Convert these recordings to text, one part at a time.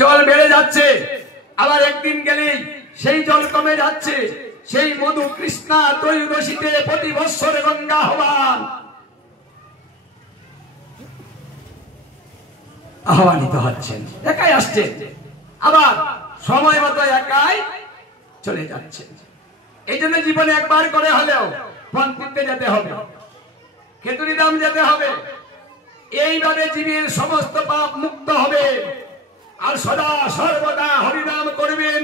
জল বেড়ে যাচ্ছে, আবার একদিন গেলেই সেই জল কমে যাচ্ছে। সেই মধু কৃষ্ণা ত্রয়োদশীতে প্রতি বৎসর গঙ্গা আহ্বান আহ্বানিত হচ্ছেন, একাই আসছেন, আবার সময় মতো একাই চলে যাচ্ছেন। এই জন্য জীবনে একবার করে হলেও পন্থীতে যেতে হবে, খেতুরিধাম যেতে হবে। এইভাবে জীবের সমস্ত পাপ মুক্ত হবে। আর সদা সর্বদা হরিনাম করবেন,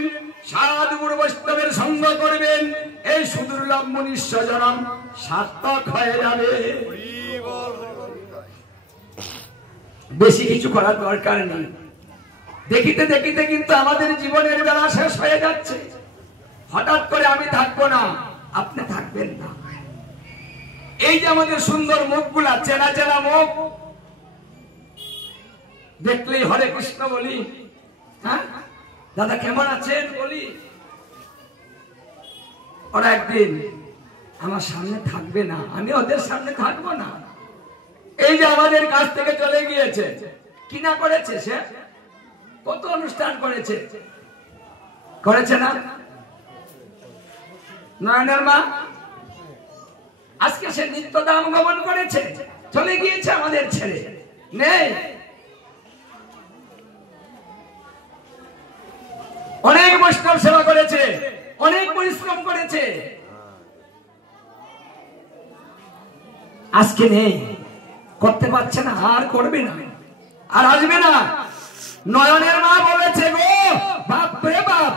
সাধু গুরু বৈষ্ণবের সঙ্গ করবেন, এই সুদুর্লভ মনুষ্য জন্ম সার্থক হয়ে যাবে। বেশি কিছু করার দরকার নেই। দেখিতে দেখিতে কিন্তু আমাদের জীবনের বেলা শেষ হয়ে যাচ্ছে। হঠাৎ করে আমি থাকবো না, আপনি থাকবেন না। এই যে আমাদের সুন্দর মুখগুলা, চেনা চেনা মুখ, দেখলেই হরে কৃষ্ণ বলি, হ্যাঁ দাদা কেমন আছেন বলি, ওরা একদিন আমার সামনে থাকবে না, আমি ওদের সামনে থাকবো না। এই যে আমাদের কাছ থেকে চলে গিয়েছে, কি না করেছে সে, কত অনুষ্ঠান করেছে, করেছে না নয়নের মা? আজকে সে নিত্য দাম গমন করেছে, চলে গিয়েছে আমাদের ছেড়ে, নেই। অনেক বৈষ্ণব সেবা করেছে, অনেক পরিশ্রম করেছে, আজকে নেই, করতে পারছে না, আর করবে না, আর আসবে না। নয়নের মা বলেছে, গো বাপ রে বাপ,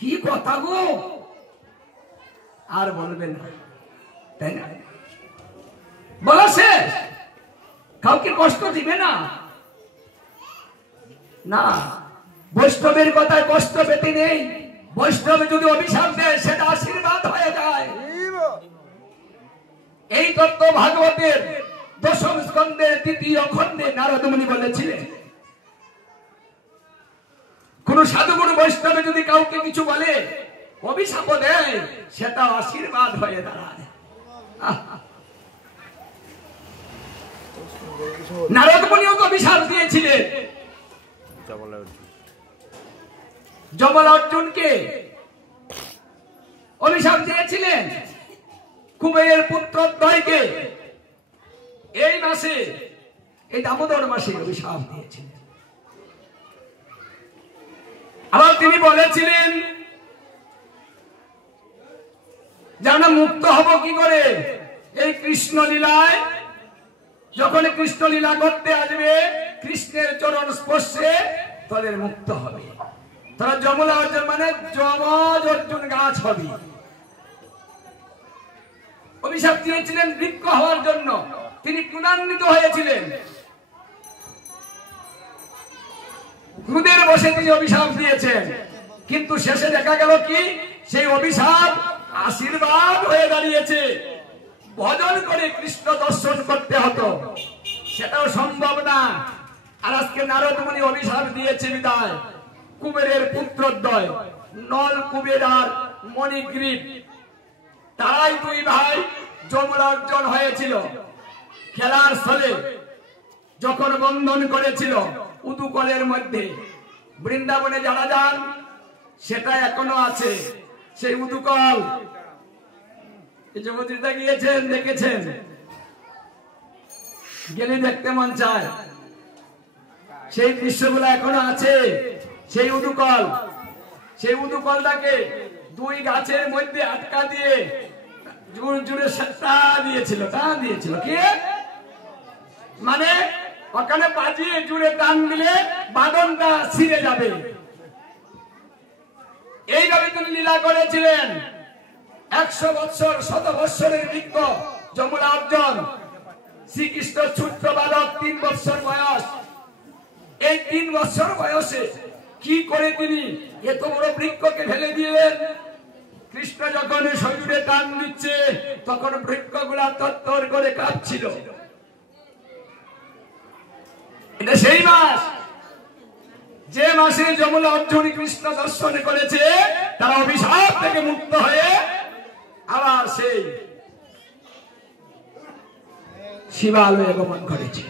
কি কথা গো, আর বলবে না, তাই না? বলা শেষ, কাউকে কষ্ট দিবে না। না, বৈষ্ণবের কথায় কষ্ট পেতে নেই। বৈষ্ণব যদি অভিশাপ দেয় সেটা আশীর্বাদ হয়ে যায়। এই তত্ত্ব ভাগবতের দশম স্কন্ধের তৃতীয় খণ্ডে নারদ মুনি বলেছিলেন, কোন সাধুগুরু বৈষ্ণবে যদি কাউকে কিছু বলে, অভিশাপ দেয়, সেটা আশীর্বাদ হয়ে দাঁড়ায়। নারদ মুনিও তো অভিশাপ দিয়েছিলেন যমল অর্জুনকে, অভিশাপ দিয়েছিলেন কুবেরের পুত্রদ্বয়কে। এই মাসে, এই দামোদর মাসে অভিশাপ দিয়েছিলেন। আবার তিনি বলেছিলেন যে আমরা মুক্ত হব কি করে, এই কৃষ্ণ লীলায়। যখন কৃষ্ণ লীলা করতে আসবে, কৃষ্ণের চরণ স্পর্শে তাদের মুক্ত হবে। তারা যমলা অর্জুন মানে যমজ অর্জুন গাছ হবে। অভিশাপ দিয়েছিলেন বৃক্ষ হওয়ার জন্য, তিনি ক্রোধান্বিত হয়েছিলেন, ক্রোধের বশে তিনি অভিশাপ দিয়েছেন। কিন্তু শেষে দেখা গেল কি, সেই অভিশাপ আশীর্বাদ হয়ে দাঁড়িয়েছে। ভজন করে কৃষ্ণ দর্শন করতে হতো, সেটাও সম্ভব না। আর আজকে নারদ মুনি অভিশাপ দিয়েছে বিদায়, কুবেরের পুত্রদ্বয় নল কুবের আর মণিগ্রীব, তারাই দুই ভাই যমল অর্জন হয়েছিল। খেলার স্থলে যখন বন্ধন করেছিল উদুকলের মধ্যে, বৃন্দাবনে যারা যান সেটা এখনো আছে, সেই উদুকল। যুবতীরা গিয়েছেন, দেখেছেন, গেলে দেখতে মন চায়। সেই দৃশ্যগুলো এখনো আছে। সেই উদুকল, সেই উদুকলটাকে দুই গাছের মধ্যে আটকা দিয়ে জোরে জোরে টান দিয়েছিল কি, মানে ওখানে বাজিয়ে জুড়ে টান দিলে বাদনটা ছিঁড়ে যাবে। এইভাবে তিনি লীলা করেছিলেন। 100 বৎসর, 100 বৎসরের বৃক্ষ যমুনা অর্জন। শ্রীকৃষ্ণ ছোট্ট বালক, 3 বৎসর বয়স। এই 3 বৎসর বয়সে কি করে তিনি এত বড় বৃক্ষকে ফেলে দিলেন? কৃষ্ণ যখন শরীরে টান দিচ্ছে, তখন বৃক্ষগুলা তত্তর করে কাঁপছিল। এটা সেই মাস, যে মাসে যমুনা অর্জুন কৃষ্ণ দর্শন করেছে, তারা অভিশাপ থেকে মুক্ত হয়ে আবার সেই শিবালয়ে গমন করেছে।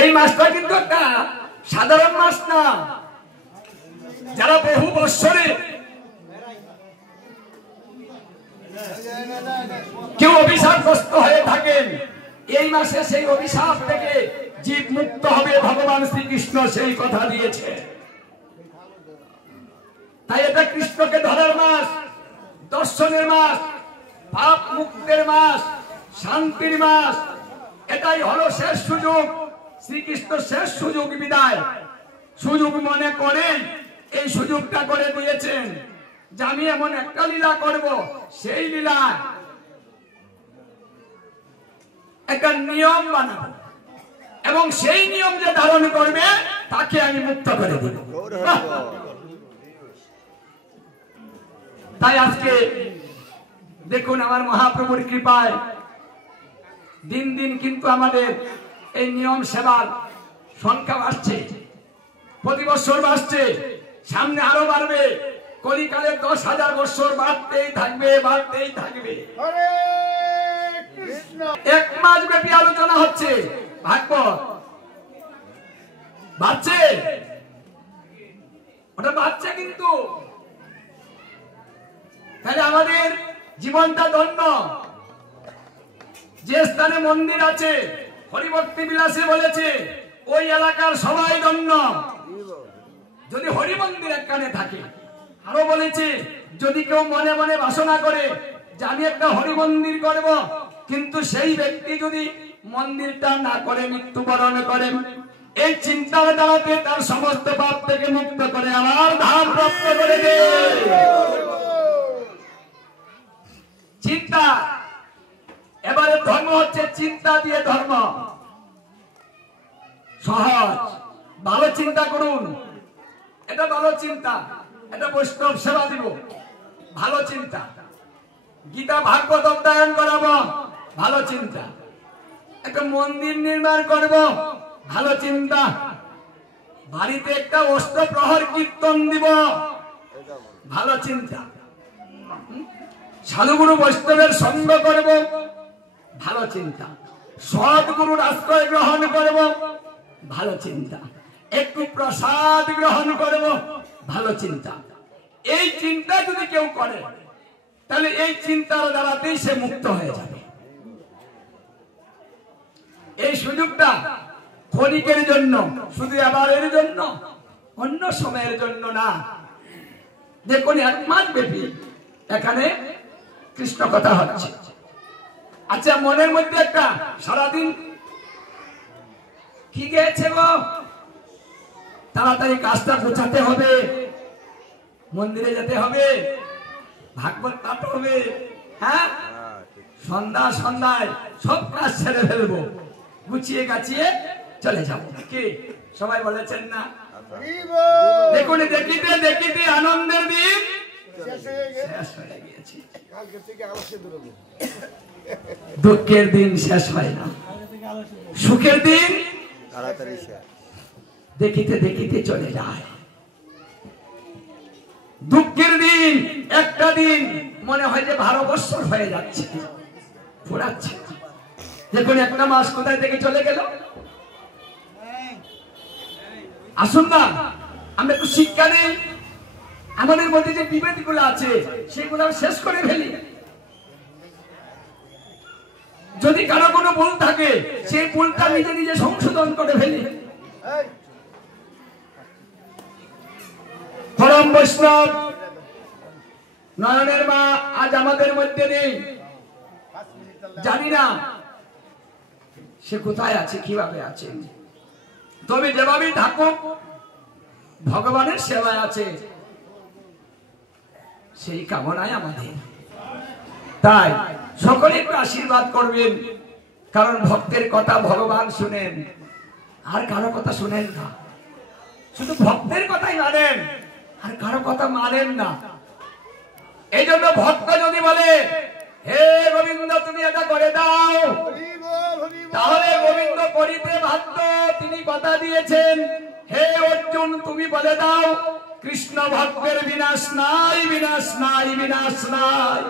এই মাসটা কিন্তু একটা সাধারণ মাস না। যারা বহু বৎসরে কেউ অভিশাপগ্রস্ত হয়ে থাকেন, এই মাসে সেই অভিশাপ থেকে জীব মুক্ত হবে, ভগবান শ্রীকৃষ্ণ সেই কথা দিয়েছে। তাই এটা কৃষ্ণকে ধরার মাস, দর্শনের মাস, পাপ মুক্তের মাস, শান্তির মাস। এটাই হলো শেষ সুযোগ, শ্রীকৃষ্ণ শেষ সুযোগ বিদায় সুযোগ মনে করে এই সুযোগটা করে দিয়েছেন যে আমি এমন একটা লীলা করব, সেই লীলা একটা নিয়ম বানাবো এবং সেই নিয়ম যে ধারণ করবে তাকে আমি মুক্ত করে দেব। তাই আজকে দেখুন আমার মহাপ্রভুর কৃপায় দিন দিন কিন্তু আমাদের এই নিয়ম সেবার সংখ্যা বাড়ছে, প্রতি বছর বাড়ছে, সামনে আরো বাড়বে। কলিকালে 10,000 বছর বাড়তেই থাকবে, বাড়তেই থাকবে। এক মাস ব্যাপী আলোচনা হচ্ছে ভাগবত, বাড়ছে, ওটা বাড়ছে। কিন্তু তাহলে আমাদের জীবনটা ধন্য। যে স্থানে মন্দির আছে, হরিভক্তি বিলাসে বলেছে ওই এলাকার সবাই ধন্য যদি হরি মন্দির একখানে থাকে। আরো বলেছে যদি কেউ মনে মনে বাসনা করে যে আমি একটা হরি মন্দির করব, কিন্তু সেই ব্যক্তি যদি মন্দিরটা না করে মৃত্যুবরণ করে, এই চিন্তার দ্বারাতে তার সমস্ত পাপ থেকে মুক্ত করে আমার ধাম প্রাপ্ত করে দেয়। চিন্তা, এবারে ধর্ম হচ্ছে চিন্তা দিয়ে ধর্ম। সহজ, ভালো চিন্তা করুন, এটা ভালো চিন্তা, এটা বৈষ্ণব সেবা দিব, ভালো চিন্তা। গীতা ভাগবত অধ্যয়ন করাবো, ভালো চিন্তা। একটা মন্দির নির্মাণ করব, ভালো চিন্তা। বাড়িতে একটা অষ্টপ্রহর কীর্তন দিব, ভালো চিন্তা। সাধুগুরু বৈষ্ণবের সঙ্গ করব, ভালো চিন্তা। সৎগুরুর আশ্রয় গ্রহণ করব, ভালো চিন্তা। একটু প্রসাদ গ্রহণ করব, ভালো চিন্তা। এই চিন্তা যদি কেউ করে তাহলে এই চিন্তার দ্বারাতেই সে মুক্ত হয়ে যাবে। এই সুযোগটা ক্ষণিকের জন্য, শুধু এবারের জন্য, অন্য সময়ের জন্য না। দেখুন এক মাস ব্যাপী এখানে কৃষ্ণ কথা হচ্ছে। আচ্ছা, মনের মধ্যে একটা সারাদিন কি গেছে গো, তাড়াতাড়ি কাজটা গোছাতে হবে, মন্দিরে যেতে হবে, ভাগবত পাঠ হবে, হ্যাঁ, সন্ধ্যায় সব কাজ ছেড়ে ফেলবো, গুছিয়ে গাছিয়ে চলে যাবো। কি সবাই বলেছেন না? দেখুন দেখিতে দেখিতে আনন্দের দিন শেষ হয়ে গিয়েছে, দুঃখের দিন শেষ হয় না, সুখের দিন দেখিতে দেখিতে চলে যায়। দুঃখের দিন একটা দিন মনে হয় যে 12 বছর হয়ে যাচ্ছে, ফুরাচ্ছে। দেখুন একটা মাস কোথায় থেকে চলে গেল। আসুন না আমরা একটু শিক্ষা নেই, আমাদের মধ্যে যে বিভেদ গুলো আছে সেগুলো শেষ করে ফেলি। যদি কারো কোনো ভুল থাকে সেই ভুলটা নিজে নিজে সংশোধন করে ফেলি। পরম বৈষ্ণব নয়নের মা আজ আমাদের মধ্যে নেই, জানি না সে কোথায় আছে, কিভাবে আছে। তবে যেভাবেই থাকুক ভগবানের সেবায় আছে, সেই কামনায় আমাদের। তাই সকলে একটু আশীর্বাদ করবেন, কারণ ভক্তের কথা ভগবান শুনেন, আর কারো কথা শুনেন না। শুধু ভক্তের কথাই মানেন, আর কারো কথা মানেন না। এই জন্য ভক্ত যদি বলে হে গোবিন্দ তুমি এটা করে দাও, তাহলে গোবিন্দ করিতে বাধ্য। তিনি কথা দিয়েছেন হে অর্জুন তুমি বলে দাও কৃষ্ণ ভক্তের বিনাশ নাই, বিনাশ নাই, বিনাশ নাই।